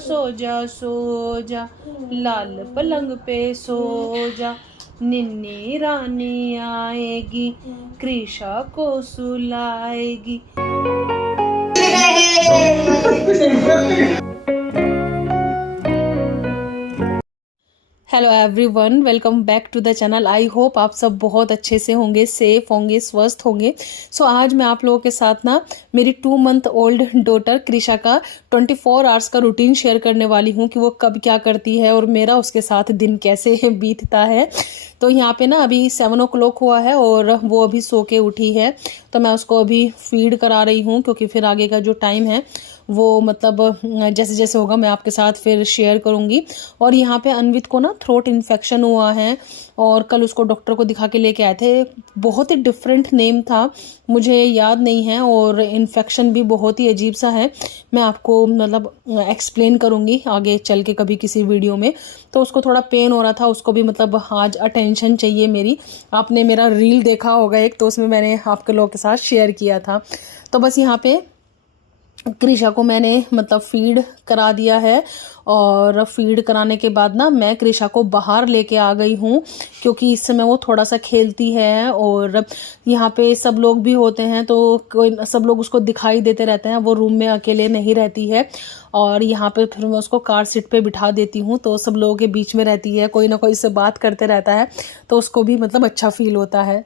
सो जा सो जा, लाल पलंग पे सो जा, निन्नी रानी आएगी, कृषा को सुलाएगी। Hello everyone, welcome back to the channel. I hope आप सब बहुत अच्छे से होंगे, सेफ होंगे, स्वस्थ होंगे। सो आज मैं आप लोगों के साथ ना मेरी 2 मंथ ओल्ड डॉटर कृषा का 24 आवर्स का रूटीन शेयर करने वाली हूँ कि वो कब क्या करती है और मेरा उसके साथ दिन कैसे बीतता है। तो यहाँ पे ना अभी 7 o'clock हुआ है और वो अभी सो के उठी है, तो मैं उसको अभी फीड करा रही हूँ क्योंकि फिर आगे का जो टाइम है वो मतलब जैसे जैसे होगा मैं आपके साथ फिर शेयर करूँगी। और यहाँ पे अन्वित को ना थ्रोट इन्फेक्शन हुआ है और कल उसको डॉक्टर को दिखा के लेके आए थे। बहुत ही डिफरेंट नेम था, मुझे याद नहीं है, और इन्फेक्शन भी बहुत ही अजीब सा है। मैं आपको मतलब एक्सप्लेन करूँगी आगे चल के कभी किसी वीडियो में। तो उसको थोड़ा पेन हो रहा था, उसको भी मतलब आज अटेंशन चाहिए मेरी। आपने मेरा रील देखा होगा एक, तो उसमें मैंने आपके लोगों के साथ शेयर किया था। तो बस यहाँ पे कृषा को मैंने मतलब फीड करा दिया है और फीड कराने के बाद ना मैं कृषा को बाहर लेके आ गई हूँ क्योंकि इस समय वो थोड़ा सा खेलती है और यहाँ पे सब लोग भी होते हैं तो कोई सब लोग उसको दिखाई देते रहते हैं। वो रूम में अकेले नहीं रहती है और यहाँ पे फिर मैं उसको कार सीट पे बिठा देती हूँ तो सब लोगों के बीच में रहती है, कोई ना कोई से बात करते रहता है तो उसको भी मतलब अच्छा फील होता है।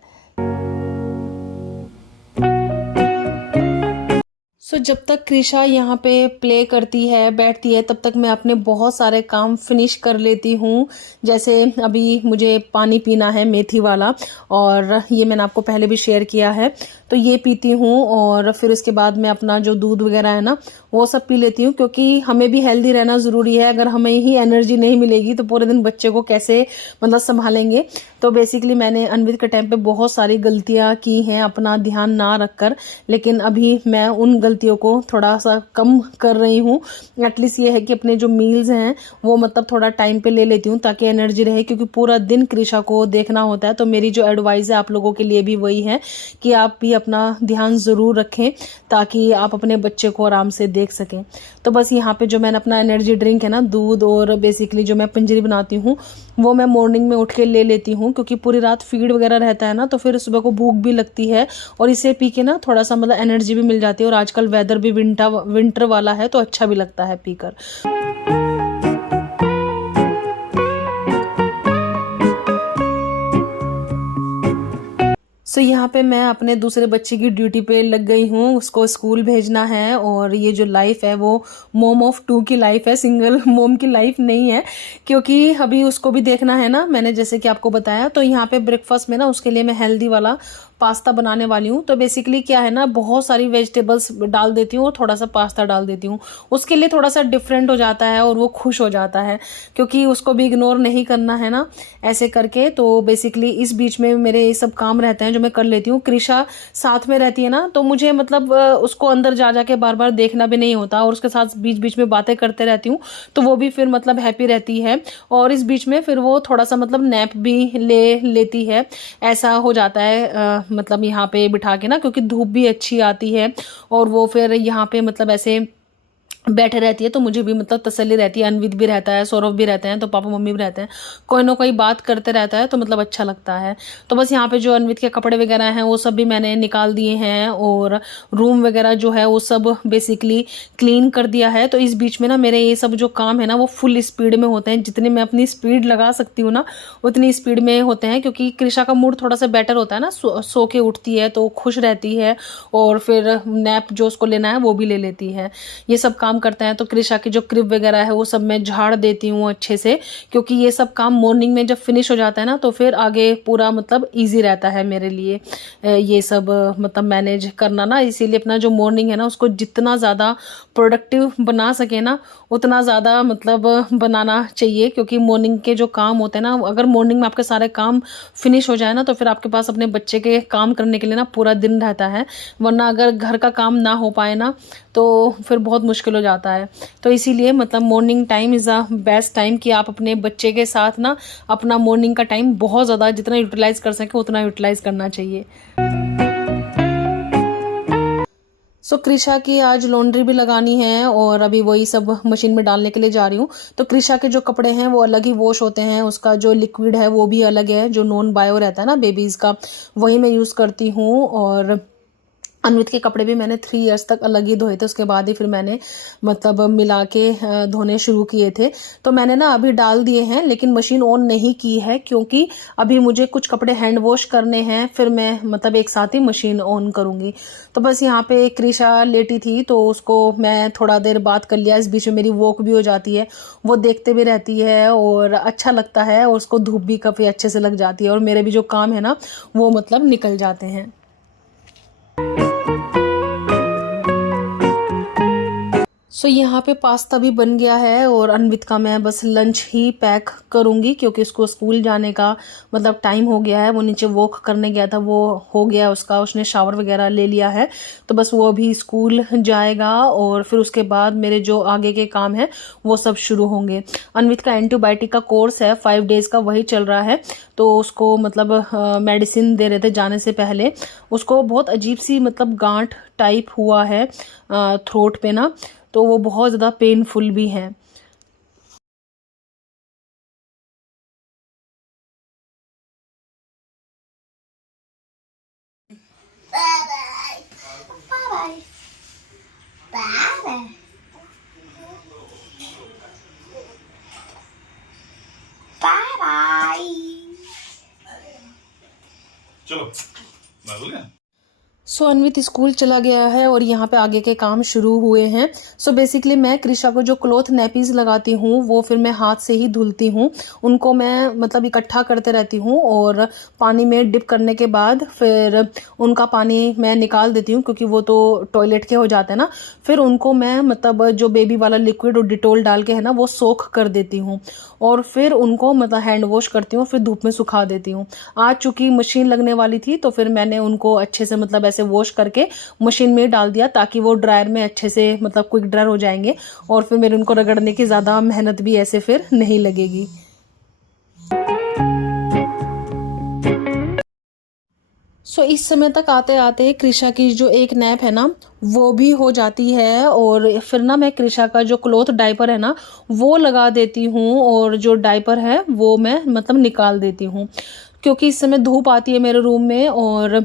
सो जब तक कृषा यहाँ पे प्ले करती है, बैठती है, तब तक मैं अपने बहुत सारे काम फिनिश कर लेती हूँ। जैसे अभी मुझे पानी पीना है मेथी वाला, और ये मैंने आपको पहले भी शेयर किया है, तो ये पीती हूँ। और फिर उसके बाद मैं अपना जो दूध वगैरह है ना वो सब पी लेती हूँ क्योंकि हमें भी हेल्दी रहना ज़रूरी है। अगर हमें ही एनर्जी नहीं मिलेगी तो पूरे दिन बच्चे को कैसे मतलब संभालेंगे। तो बेसिकली मैंने अन्वित के टाइम पे बहुत सारी गलतियाँ की हैं अपना ध्यान ना रखकर, लेकिन अभी मैं उन गलतियों को थोड़ा सा कम कर रही हूँ। एटलीस्ट ये है कि अपने जो मील्स हैं वो मतलब थोड़ा टाइम पे ले लेती हूँ ताकि एनर्जी रहे, क्योंकि पूरा दिन कृषा को देखना होता है। तो मेरी जो एडवाइस है आप लोगों के लिए भी वही है कि आप भी अपना ध्यान ज़रूर रखें ताकि आप अपने बच्चे को आराम से देख सकें। तो बस यहाँ पे जो मैंने अपना एनर्जी ड्रिंक है ना, दूध और बेसिकली जो मैं पंजरी बनाती हूँ वो मैं मॉर्निंग में उठ के ले लेती हूँ क्योंकि पूरी रात फीड वगैरह रहता है ना, तो फिर सुबह को भूख भी लगती है और इसे पी के ना थोड़ा सा मतलब एनर्जी भी मिल जाती है। और आजकल वेदर भी विंटर वाला है तो अच्छा भी लगता है पीकर। सो यहाँ पे मैं अपने दूसरे बच्चे की ड्यूटी पे लग गई हूँ, उसको स्कूल भेजना है। और ये जो लाइफ है वो मॉम ऑफ 2 की लाइफ है, सिंगल मॉम की लाइफ नहीं है, क्योंकि अभी उसको भी देखना है ना, मैंने जैसे कि आपको बताया। तो यहाँ पे ब्रेकफास्ट में ना उसके लिए मैं हेल्दी वाला पास्ता बनाने वाली हूँ। तो बेसिकली क्या है ना, बहुत सारी वेजिटेबल्स डाल देती हूँ और थोड़ा सा पास्ता डाल देती हूँ, उसके लिए थोड़ा सा डिफरेंट हो जाता है और वो खुश हो जाता है क्योंकि उसको भी इग्नोर नहीं करना है ना ऐसे करके। तो बेसिकली इस बीच में मेरे ये सब काम रहते हैं जो मैं कर लेती हूँ। कृषा साथ में रहती है ना तो मुझे मतलब उसको अंदर जा जाके बार बार देखना भी नहीं होता और उसके साथ बीच बीच में बातें करते रहती हूँ तो वो भी फिर मतलब हैप्पी रहती है। और इस बीच में फिर वो थोड़ा सा मतलब नैप भी ले लेती है, ऐसा हो जाता है मतलब यहाँ पे बिठा के ना, क्योंकि धूप भी अच्छी आती है और वो फिर यहाँ पे मतलब ऐसे बैठे रहती है तो मुझे भी मतलब तसल्ली रहती है। अन्वित भी रहता है, सौरभ भी रहते हैं, तो पापा मम्मी भी रहते हैं, कोई ना कोई बात करते रहता है तो मतलब अच्छा लगता है। तो बस यहाँ पे जो अन्वित के कपड़े वगैरह हैं वो सब भी मैंने निकाल दिए हैं और रूम वगैरह जो है वो सब बेसिकली क्लीन कर दिया है। तो इस बीच में ना मेरे ये सब जो काम है ना वो फुल स्पीड में होते हैं, जितनी मैं अपनी स्पीड लगा सकती हूँ ना उतनी स्पीड में होते हैं, क्योंकि कृषा का मूड थोड़ा सा बेटर होता है ना, सो के उठती है तो खुश रहती है और फिर नैप जो उसको लेना है वो भी ले लेती है। ये सब काम करते हैं तो कृषा की जो क्रिब वगैरह है वो सब मैं झाड़ देती हूँ अच्छे से, क्योंकि ये सब काम मॉर्निंग में जब फिनिश हो जाता है ना तो फिर आगे पूरा मतलब इजी रहता है मेरे लिए ये सब मतलब मैनेज करना ना। इसीलिए अपना जो मॉर्निंग है ना उसको जितना ज़्यादा प्रोडक्टिव बना सके ना उतना ज़्यादा मतलब बनाना चाहिए, क्योंकि मॉर्निंग के जो काम होते हैं ना, अगर मॉर्निंग में आपके सारे काम फिनिश हो जाए ना तो फिर आपके पास अपने बच्चे के काम करने के लिए ना पूरा दिन रहता है। वरना अगर घर का काम ना हो पाए ना तो फिर बहुत मुश्किल हो जाता है। तो इसीलिए मतलब morning time is a best time कि आप अपने बच्चे के साथ ना अपना मॉर्निंग का टाइम बहुत ज़्यादा जितना यूटिलाइज़ कर सकें उतना यूटिलाइज़ करना चाहिए। सो कृषा की आज लॉन्ड्री भी लगानी है और अभी वही सब मशीन में डालने के लिए जा रही हूँ। तो कृषा के जो कपड़े हैं वो अलग ही वॉश होते हैं, उसका जो लिक्विड है वो भी अलग है, जो नॉन बायो रहता है ना बेबीज़ का, वही मैं यूज़ करती हूँ। और अनवित के कपड़े भी मैंने 3 इयर्स तक अलग ही धोए थे, उसके बाद ही फिर मैंने मतलब मिला के धोने शुरू किए थे। तो मैंने ना अभी डाल दिए हैं, लेकिन मशीन ऑन नहीं की है क्योंकि अभी मुझे कुछ कपड़े हैंड वॉश करने हैं, फिर मैं मतलब एक साथ ही मशीन ऑन करूँगी। तो बस यहाँ पे कृषा लेटी थी तो उसको मैं थोड़ा देर बात कर लिया, इस बीच में मेरी वॉक भी हो जाती है, वो देखते भी रहती है और अच्छा लगता है, और उसको धूप भी काफ़ी अच्छे से लग जाती है और मेरे भी जो काम है ना वो मतलब निकल जाते हैं। सो यहाँ पे पास्ता भी बन गया है और अनवित का मैं बस लंच ही पैक करूँगी क्योंकि उसको स्कूल जाने का मतलब टाइम हो गया है। वो नीचे वॉक करने गया था, वो हो गया उसका, उसने शावर वगैरह ले लिया है, तो बस वो अभी स्कूल जाएगा और फिर उसके बाद मेरे जो आगे के काम हैं वो सब शुरू होंगे। अनवित का एंटीबायोटिक का कोर्स है 5 डेज़ का, वही चल रहा है। तो उसको मतलब मेडिसिन दे रहे थे जाने से पहले। उसको बहुत अजीब सी मतलब गांठ टाइप हुआ है थ्रोट पे ना, तो वो बहुत ज़्यादा पेनफुल भी है। चलो मैं बोल गया। सो अनवित स्कूल चला गया है और यहाँ पे आगे के काम शुरू हुए हैं। सो बेसिकली मैं कृषा को जो क्लॉथ नैपीज लगाती हूँ वो फिर मैं हाथ से ही धुलती हूँ। उनको मैं मतलब इकट्ठा करते रहती हूँ और पानी में डिप करने के बाद फिर उनका पानी मैं निकाल देती हूँ क्योंकि वो तो टॉयलेट के हो जाते हैं ना। फिर उनको मैं मतलब जो बेबी वाला लिक्विड और डिटोल डाल के है ना वो सोख कर देती हूँ और फिर उनको मतलब हैंड वॉश करती हूँ, फिर धूप में सुखा देती हूँ। आज चूंकि मशीन लगने वाली थी तो फिर मैंने उनको अच्छे से मतलब ऐसे वॉश करके मशीन में डाल दिया ताकि वो ड्रायर में अच्छे से मतलब क्विक ड्रायर हो जाएंगे और फिर मेरे उनको रगड़ने की ज़्यादा मेहनत भी ऐसे फिर नहीं लगेगी। सो इस समय तक आते आते कृषा की जो एक नैप है ना वो भी हो जाती है और फिर ना मैं कृषा का जो क्लॉथ डायपर है ना वो लगा देती हूँ और जो डायपर है वो मैं मतलब निकाल देती हूँ क्योंकि इस समय धूप आती है मेरे रूम में और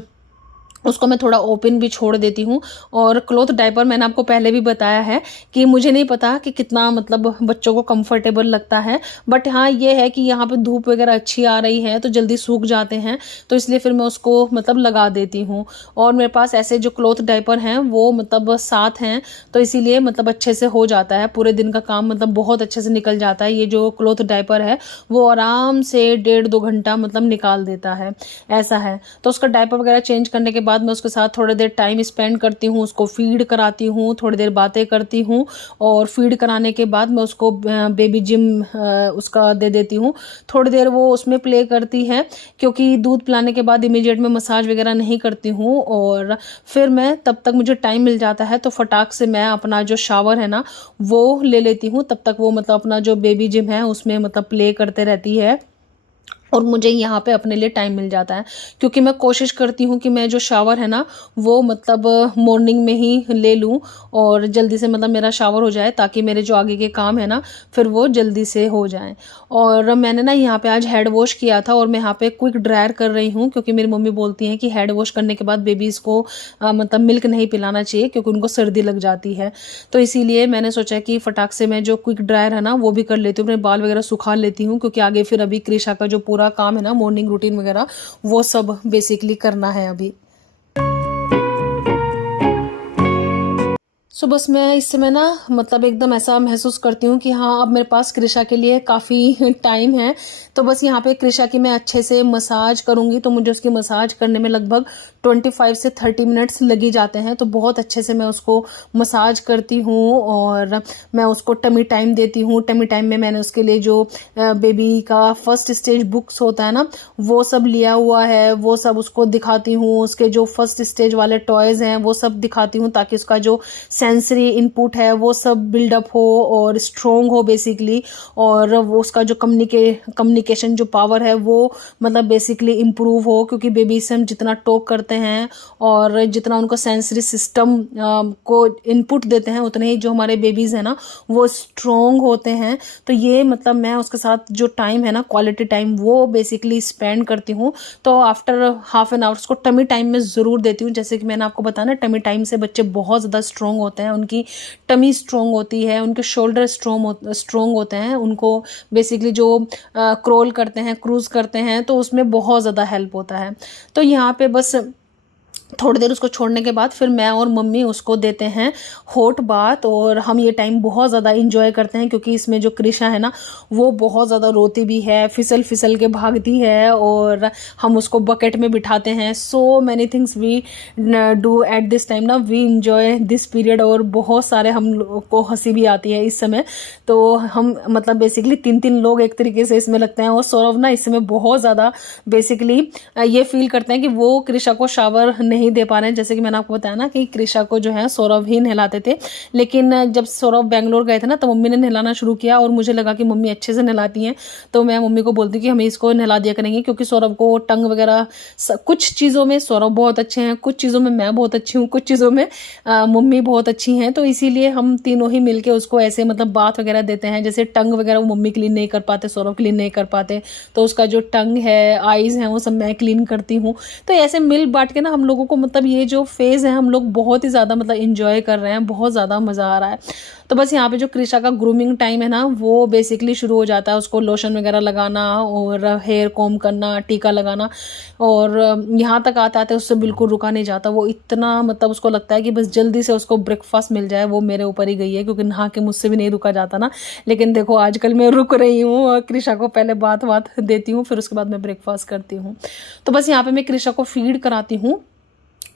उसको मैं थोड़ा ओपन भी छोड़ देती हूँ। और क्लॉथ डायपर मैंने आपको पहले भी बताया है कि मुझे नहीं पता कि कितना मतलब बच्चों को कंफर्टेबल लगता है, बट हाँ ये है कि यहाँ पे धूप वगैरह अच्छी आ रही है तो जल्दी सूख जाते हैं, तो इसलिए फिर मैं उसको मतलब लगा देती हूँ। और मेरे पास ऐसे जो क्लॉथ डायपर हैं वो मतलब 7 हैं, तो इसीलिए मतलब अच्छे से हो जाता है, पूरे दिन का काम मतलब बहुत अच्छे से निकल जाता है। ये जो क्लॉथ डायपर है वो आराम से 1.5-2 घंटा मतलब निकाल देता है, ऐसा है। तो उसका डायपर वगैरह चेंज करने के बाद मैं उसके साथ थोड़ी देर टाइम स्पेंड करती हूँ, उसको फीड कराती हूँ, थोड़ी देर बातें करती हूँ और फीड कराने के बाद मैं उसको बेबी जिम उसका दे देती हूँ। थोड़ी देर वो उसमें प्ले करती है क्योंकि दूध पिलाने के बाद इमीडिएट में मसाज वगैरह नहीं करती हूँ और फिर मैं तब तक मुझे टाइम मिल जाता है तो फटाक से मैं अपना जो शावर है ना वो ले लेती हूँ। तब तक वो मतलब अपना जो बेबी जिम है उसमें मतलब प्ले करते रहती है और मुझे यहाँ पे अपने लिए टाइम मिल जाता है क्योंकि मैं कोशिश करती हूँ कि मैं जो शावर है ना वो मतलब मॉर्निंग में ही ले लूँ और जल्दी से मतलब मेरा शावर हो जाए ताकि मेरे जो आगे के काम है ना फिर वो जल्दी से हो जाएं। और मैंने ना यहाँ पे आज हेड वॉश किया था और मैं यहाँ पे क्विक ड्रायर कर रही हूँ क्योंकि मेरी मम्मी बोलती हैं कि हेड वॉश करने के बाद बेबीज़ को मतलब मिल्क नहीं पिलाना चाहिए क्योंकि उनको सर्दी लग जाती है। तो इसीलिए मैंने सोचा कि फटाक से मैं जो क्विक ड्रायर है ना वो भी कर लेती हूँ, अपने बाल वगैरह सुखा लेती हूँ क्योंकि आगे फिर अभी कृषा का जो पूरा काम है ना मॉर्निंग रूटीन वगैरह वो सब बेसिकली करना है अभी। सो बस मैं इस समय ना मतलब एकदम ऐसा महसूस करती हूँ कि हाँ अब मेरे पास कृषा के लिए काफ़ी टाइम है। तो बस यहाँ पे कृषा की मैं अच्छे से मसाज करूँगी तो मुझे उसकी मसाज करने में लगभग 25 से 30 मिनट्स लगी जाते हैं। तो बहुत अच्छे से मैं उसको मसाज करती हूँ और मैं उसको टमी टाइम देती हूँ। टमी टाइम में मैंने उसके लिए जो बेबी का फर्स्ट स्टेज बुक्स होता है ना वो सब लिया हुआ है, वो सब उसको दिखाती हूँ। उसके जो फर्स्ट स्टेज वाले टॉयज़ हैं वो सब दिखाती हूँ ताकि उसका जो सेंसरी इनपुट है वो सब बिल्डअप हो और स्ट्रोंग हो बेसिकली, और वो उसका जो कम्युनिकेशन जो पावर है वो मतलब बेसिकली इम्प्रूव हो, क्योंकि बेबी से हम जितना टॉक करते हैं और जितना उनको सेंसरी सिस्टम को इनपुट देते हैं उतने ही जो हमारे बेबीज़ हैं ना वो स्ट्रोंग होते हैं। तो ये मतलब मैं उसके साथ जो टाइम है ना, क्वालिटी टाइम, वो बेसिकली स्पेंड करती हूँ। तो आफ्टर हाफ एन आवर उसको टमी टाइम में ज़रूर देती हूँ। जैसे कि मैंने आपको बताया ना, टमी टाइम से बच्चे बहुत ज़्यादा स्ट्रोंग होते हैं, उनकी टमी स्ट्रोंग होती है, उनके शोल्डर स्ट्रोंग होते हैं, उनको बेसिकली जो क्रोल करते हैं, क्रूज़ करते हैं, तो उसमें बहुत ज़्यादा हेल्प होता है। तो यहाँ पे बस थोड़ी देर उसको छोड़ने के बाद फिर मैं और मम्मी उसको देते हैं हॉट बाथ, और हम ये टाइम बहुत ज़्यादा इंजॉय करते हैं, क्योंकि इसमें जो कृषा है ना वो बहुत ज़्यादा रोती भी है, फिसल फिसल के भागती है, और हम उसको बकेट में बिठाते हैं। So many things we do at this time ना, वी इंजॉय दिस पीरियड, और बहुत सारे हम लोग को हंसी भी आती है इस समय। तो हम मतलब बेसिकली 3 लोग एक तरीके से इसमें लगते हैं, और सौरभ ना इस समय बहुत ज़्यादा बेसिकली ये फील करते हैं कि वो कृषा को शावर नहीं दे पा रहे हैं। जैसे कि मैंने आपको बताया ना कि कृषा को जो है सौरभ ही नहलाते थे, लेकिन जब सौरभ बेंगलोर गए थे ना तो मम्मी ने नहलाना शुरू किया, और मुझे लगा कि मम्मी अच्छे से नहलाती हैं, तो मैं मम्मी को बोलती कि हमें इसको नहला दिया करेंगे, क्योंकि सौरभ को टंग वगैरह कुछ चीज़ों में सौरभ बहुत अच्छे हैं, कुछ चीज़ों में मैं बहुत अच्छी हूँ, कुछ चीज़ों में मम्मी बहुत अच्छी हैं। तो इसीलिए हम तीनों ही मिलके उसको ऐसे मतलब बात वगैरह देते हैं। जैसे टंग वगैरह वो मम्मी क्लीन नहीं कर पाते, सौरभ क्लीन नहीं कर पाते, तो उसका जो टंग है, आईज हैं, वो सब मैं क्लीन करती हूँ। तो ऐसे मिल बांट के ना हम लोगों को मतलब ये जो फेज़ है हम लोग बहुत ही ज़्यादा मतलब इंजॉय कर रहे हैं, बहुत ज़्यादा मज़ा आ रहा है। तो बस यहाँ पे जो कृषा का ग्रूमिंग टाइम है ना वो बेसिकली शुरू हो जाता है, उसको लोशन वगैरह लगाना और हेयर कॉम करना, टीका लगाना, और यहाँ तक आते आते उससे बिल्कुल रुका नहीं जाता। वो इतना मतलब उसको लगता है कि बस जल्दी से उसको ब्रेकफास्ट मिल जाए। वो मेरे ऊपर ही गई है, क्योंकि नहा के मुझसे भी नहीं रुका जाता ना। लेकिन देखो आजकल मैं रुक रही हूँ, और कृषा को पहले बात देती हूँ, फिर उसके बाद मैं ब्रेकफास्ट करती हूँ। तो बस यहाँ पे मैं कृषा को फीड कराती हूँ,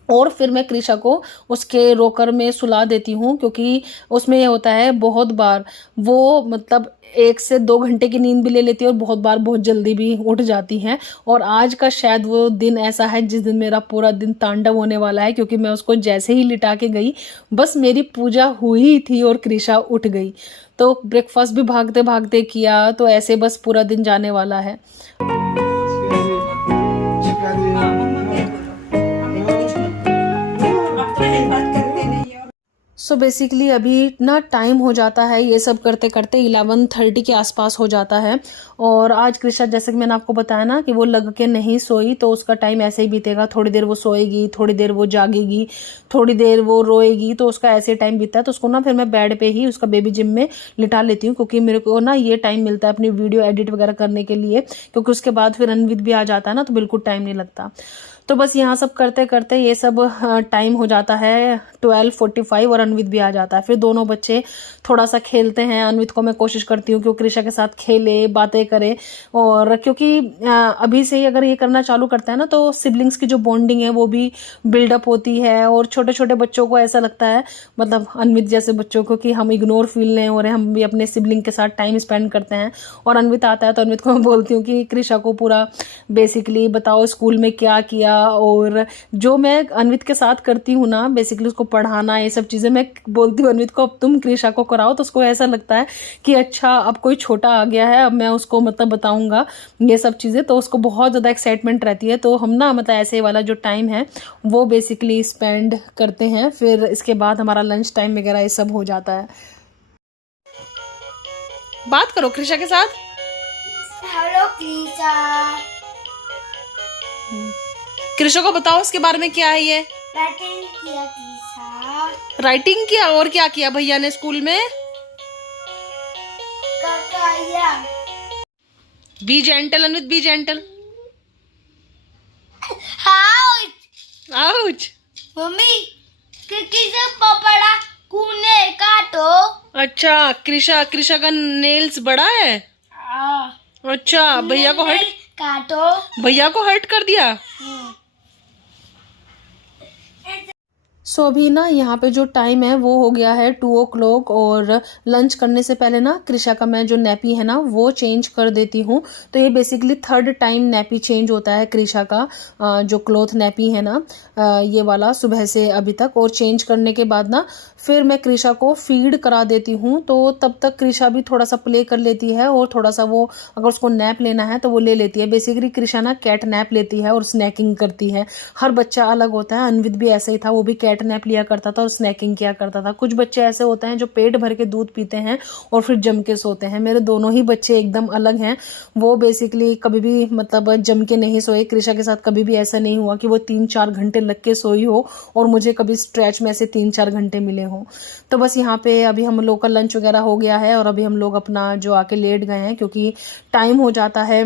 और फिर मैं कृषा को उसके रोकर में सुला देती हूँ, क्योंकि उसमें ये होता है बहुत बार वो मतलब 1 से 2 घंटे की नींद भी ले लेती है, और बहुत बार बहुत जल्दी भी उठ जाती हैं। और आज का शायद वो दिन ऐसा है जिस दिन मेरा पूरा दिन तांडव होने वाला है, क्योंकि मैं उसको जैसे ही लिटा के गई, बस मेरी पूजा हुई थी और कृषा उठ गई। तो ब्रेकफास्ट भी भागते भागते किया, तो ऐसे बस पूरा दिन जाने वाला है। सो बेसिकली अभी ना टाइम हो जाता है ये सब करते करते 11:30 के आसपास हो जाता है। और आज कृषा जैसे कि मैंने आपको बताया ना कि वो लग के नहीं सोई, तो उसका टाइम ऐसे ही बीतेगा। थोड़ी देर वो सोएगी, थोड़ी देर वो जागेगी, थोड़ी देर वो रोएगी, तो उसका ऐसे टाइम बीतता है। तो उसको ना फिर मैं बेड पे ही उसका बेबी जिम में लिटा लेती हूँ, क्योंकि मेरे को ना ये टाइम मिलता है अपनी वीडियो एडिट वगैरह करने के लिए, क्योंकि उसके बाद फिर अनविद भी आ जाता है ना, तो बिल्कुल टाइम नहीं लगता। तो बस यहाँ सब करते करते ये सब टाइम हो जाता है 12:45, और अनवित भी आ जाता है। फिर दोनों बच्चे थोड़ा सा खेलते हैं। अनवित को मैं कोशिश करती हूँ कि वो कृषा के साथ खेले, बातें करे, और क्योंकि अभी से ही अगर ये करना चालू करता है ना तो सिबलिंग्स की जो बॉन्डिंग है वो भी बिल्डअप होती है। और छोटे छोटे बच्चों को ऐसा लगता है, मतलब अनवित जैसे बच्चों को, कि हम इग्नोर फील नहीं हो रहे, हम भी अपने सिबलिंग के साथ टाइम स्पेंड करते हैं। और अनवित आता है तो अनवित को मैं बोलती हूँ कि कृषा को पूरा बेसिकली बताओ स्कूल में क्या किया। और जो मैं अनवित के साथ करती हूँ ना बेसिकली उसको पढ़ाना, ये सब चीज़ें मैं बोलती हूँ अनवित को अब तुम कृषा को कराओ, तो उसको ऐसा लगता है कि अच्छा अब कोई छोटा आ गया है, अब मैं उसको मतलब बताऊंगा ये सब चीज़ें। तो उसको बहुत ज़्यादा एक्साइटमेंट रहती है। तो हम ना मतलब ऐसे वाला जो टाइम है वो बेसिकली स्पेंड करते हैं। फिर इसके बाद हमारा लंच टाइम वगैरह ये सब हो जाता है। बात करो कृषा के साथ। हेलो कृषा। कृषा को बताओ इसके बारे में क्या है ये। राइटिंग किया कृषा। राइटिंग किया, और क्या किया भैया ने स्कूल में? काकाया। Be gentle Anvit, be gentle. Ouch. Mummy Krisha पपड़ा कूने काटो। अच्छा कृषा का नेल्स बड़ा है। अच्छा भैया को हर्ट काटो। भैया को हर्ट कर दिया। सो अभी ना यहाँ पे जो टाइम है वो हो गया है 2 o'clock और लंच करने से पहले ना कृषा का मैं जो नैपी है ना वो चेंज कर देती हूँ। तो ये basically 3rd time nappy change होता है कृषा का, जो क्लॉथ नैपी है ना, ये वाला सुबह से अभी तक। और चेंज करने के बाद ना फिर मैं कृषा को फीड करा देती हूँ। तो तब तक कृषा भी थोड़ा सा प्ले कर लेती है और थोड़ा सा वो अगर उसको नैप लेना है तो वो ले लेती है। बेसिकली कृषा ना कैट नैप लेती है और स्नैकिंग करती है। हर बच्चा अलग होता है, अनवित भी ऐसा ही था, वो भी कैट नैप लिया करता था और स्नैकिंग किया करता था। कुछ बच्चे ऐसे होते हैं जो पेट भर के दूध पीते हैं और फिर जम के सोते हैं। मेरे दोनों ही बच्चे एकदम अलग हैं। वो बेसिकली कभी भी मतलब जम के नहीं सोए। कृषा के साथ कभी भी ऐसा नहीं हुआ कि वो 3-4 घंटे लग के सोई हो और मुझे कभी स्ट्रेच में ऐसे 3-4 घंटे मिले हों। तो बस यहाँ पे अभी हम लोग का लंच वगैरह हो गया है और अभी हम लोग अपना जो आके लेट गए हैं, क्योंकि टाइम हो जाता है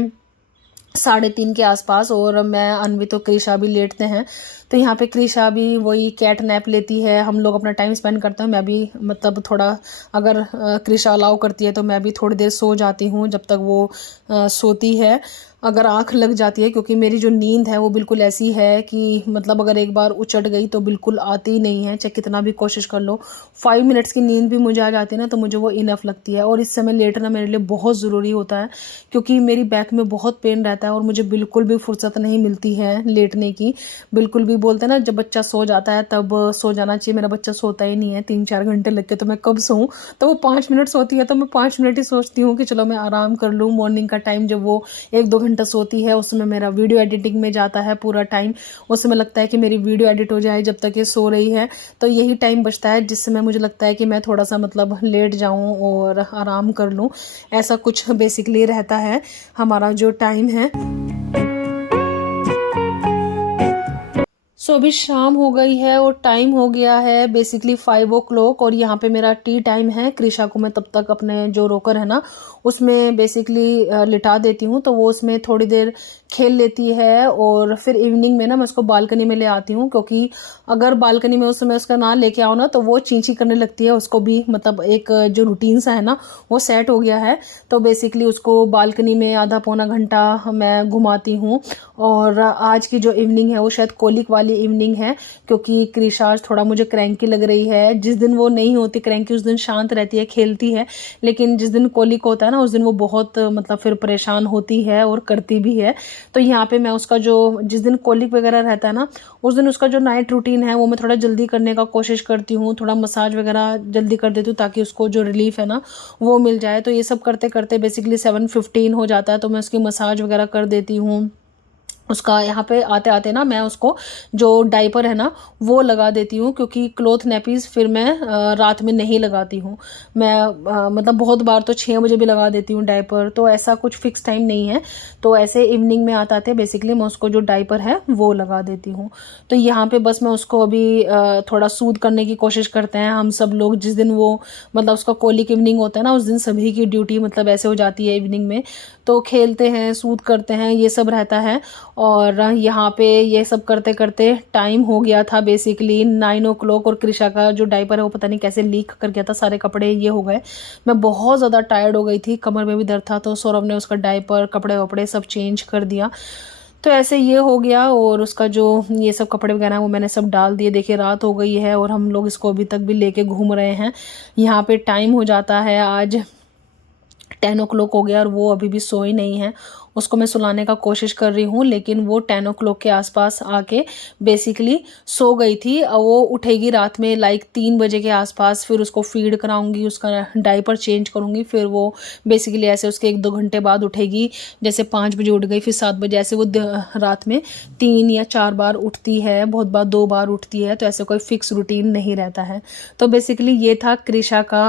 3:30 के आसपास और मैं अनवित और कृषा भी लेटते हैं। तो यहाँ पे कृषा भी वही कैट नैप लेती है, हम लोग अपना टाइम स्पेंड करते हैं। मैं भी मतलब थोड़ा अगर कृषा अलाउ करती है तो मैं भी थोड़ी देर सो जाती हूँ जब तक वो सोती है, अगर आँख लग जाती है। क्योंकि मेरी जो नींद है वो बिल्कुल ऐसी है कि मतलब अगर एक बार उचट गई तो बिल्कुल आती ही नहीं है, चाहे कितना भी कोशिश कर लो। 5 मिनट्स की नींद भी मुझे आ जाती है ना तो मुझे वो इनफ लगती है। और इस समय लेटना मेरे लिए बहुत ज़रूरी होता है, क्योंकि मेरी बैक में बहुत पेन रहता है और मुझे बिल्कुल भी फुर्सत नहीं मिलती है लेटने की। बिल्कुल भी, बोलते हैं ना जब बच्चा सो जाता है तब सो जाना चाहिए। मेरा बच्चा सोता ही नहीं है, 3-4 घंटे लग के तो मैं कब सोऊं। तो वो 5 मिनट सोती है तो मैं 5 मिनट ही सोचती हूँ कि चलो मैं आराम कर लूँ। मॉर्निंग का टाइम जब वो 1-2 घंटा सोती है उसमें मेरा वीडियो एडिटिंग में जाता है पूरा टाइम। उस समय लगता है कि मेरी वीडियो एडिट हो जाए जब तक ये सो रही है। तो यही टाइम बचता है जिस समय मुझे लगता है कि मैं थोड़ा सा मतलब लेट जाऊं और आराम कर लूं। ऐसा कुछ बेसिकली रहता है हमारा जो टाइम है। सो अभी शाम हो गई है और टाइम हो गया है बेसिकली 5 o'clock और यहाँ पे मेरा टी टाइम है। कृषा को मैं तब तक अपने जो रोकर है ना उसमें बेसिकली लिटा देती हूँ, तो वो उसमें थोड़ी देर खेल लेती है और फिर इवनिंग में ना मैं उसको बालकनी में ले आती हूँ। क्योंकि अगर बालकनी में उस समय उसका ना लेके आओ ना तो वो चींची करने लगती है। उसको भी मतलब एक जो रूटीन सा है ना वो सेट हो गया है। तो बेसिकली उसको बालकनी में आधा पौना घंटा मैं घुमाती हूँ। और आज की जो इवनिंग है वो शायद कोलिक वाली इवनिंग है, क्योंकि कृषा आज थोड़ा मुझे क्रैंकी लग रही है। जिस दिन वो नहीं होती क्रैंकी उस दिन शांत रहती है, खेलती है, लेकिन जिस दिन कोलिक होता है ना उस दिन वो बहुत मतलब फिर परेशान होती है और करती भी है। तो यहाँ पे मैं उसका जो जिस दिन कोलिक वगैरह रहता है ना उस दिन उसका जो नाइट रूटीन है वो मैं थोड़ा जल्दी करने का कोशिश करती हूँ। थोड़ा मसाज वगैरह जल्दी कर देती हूँ ताकि उसको जो रिलीफ है ना वो मिल जाए। तो ये सब करते करते बेसिकली 7:15 हो जाता है, तो मैं उसकी मसाज वगैरह कर देती हूँ। उसका यहाँ पे आते आते ना मैं उसको जो डाइपर है ना वो लगा देती हूँ, क्योंकि क्लॉथ नैपीज़ फिर मैं रात में नहीं लगाती हूँ। मैं मतलब बहुत बार तो 6 बजे भी लगा देती हूँ डाइपर, तो ऐसा कुछ फिक्स टाइम नहीं है। तो ऐसे इवनिंग में आते आते बेसिकली मैं उसको जो डाइपर है वो लगा देती हूँ। तो यहाँ पे बस मैं उसको अभी थोड़ा सूद करने की कोशिश करते हैं हम सब लोग। जिस दिन वो मतलब उसका कोलिक इवनिंग होता है ना उस दिन सभी की ड्यूटी मतलब ऐसे हो जाती है इवनिंग में, तो खेलते हैं सूद करते हैं ये सब रहता है। और यहाँ पे ये सब करते करते टाइम हो गया था बेसिकली 9 o'clock और कृषा का जो डाइपर है वो पता नहीं कैसे लीक कर गया था, सारे कपड़े ये हो गए। मैं बहुत ज़्यादा टायर्ड हो गई थी, कमर में भी दर्द था, तो सौरभ ने उसका डाइपर कपड़े वपड़े सब चेंज कर दिया। तो ऐसे ये हो गया और उसका जो ये सब कपड़े वगैरह वो मैंने सब डाल दिए। देखिए रात हो गई है और हम लोग इसको अभी तक भी लेके घूम रहे हैं। यहाँ पे टाइम हो जाता है आज 10 o'clock हो गया और वो अभी भी सोई नहीं है। उसको मैं सुलाने का कोशिश कर रही हूँ लेकिन वो 10 o'clock के आसपास आके बेसिकली सो गई थी। वो उठेगी रात में लाइक 3 बजे के आसपास, फिर उसको फीड कराऊंगी, उसका डाइपर चेंज करूँगी, फिर वो बेसिकली ऐसे उसके 1-2 घंटे बाद उठेगी। जैसे 5 बजे उठ गई फिर 7 बजे, ऐसे वो रात में 3 या 4 बार उठती है, बहुत बार 2 बार उठती है। तो ऐसे कोई फिक्स रूटीन नहीं रहता है। तो बेसिकली ये था कृषा का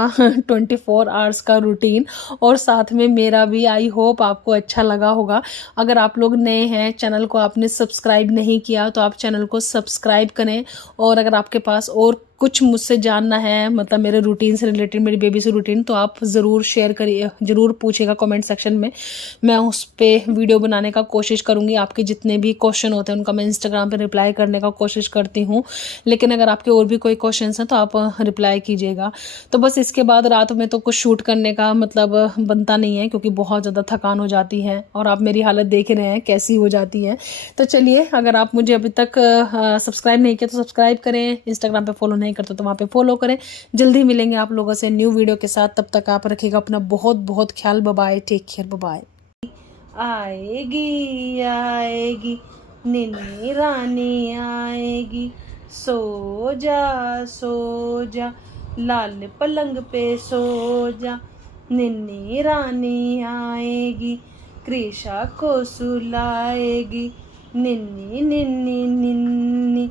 24 आवर्स का रूटीन और साथ में मेरा भी। आई होप आपको अच्छा लगा होगा। अगर आप लोग नए हैं, चैनल को आपने सब्सक्राइब नहीं किया तो आप चैनल को सब्सक्राइब करें। और अगर आपके पास और कुछ मुझसे जानना है, मतलब मेरे रूटीन से रिलेटेड, मेरी बेबी से रूटीन, तो आप ज़रूर शेयर करिए, ज़रूर पूछिएगा कमेंट सेक्शन में। मैं उस पर वीडियो बनाने का कोशिश करूँगी। आपके जितने भी क्वेश्चन होते हैं उनका मैं इंस्टाग्राम पे रिप्लाई करने का कोशिश करती हूँ, लेकिन अगर आपके और भी कोई क्वेश्चन हैं तो आप रिप्लाई कीजिएगा। तो बस इसके बाद रात में तो कुछ शूट करने का मतलब बनता नहीं है, क्योंकि बहुत ज़्यादा थकान हो जाती है और आप मेरी हालत देख रहे हैं कैसी हो जाती है। तो चलिए, अगर आप मुझे अभी तक सब्सक्राइब नहीं किया तो सब्सक्राइब करें, इंस्टाग्राम पे फॉलो नहीं करते तो वहाँ पे फॉलो करें। जल्दी मिलेंगे आप लोगों से न्यू वीडियो के साथ, तब तक आप रखिएगा अपना बहुत बहुत ख्याल। Bye bye, take care, bye bye. आएगी आएगी निन्नी रानी आएगी, सो जा लाल पलंग पे सो जा, निन्नी रानी आएगी, कृषा को सुलाएगी, निन्नी निन्नी निन्नी।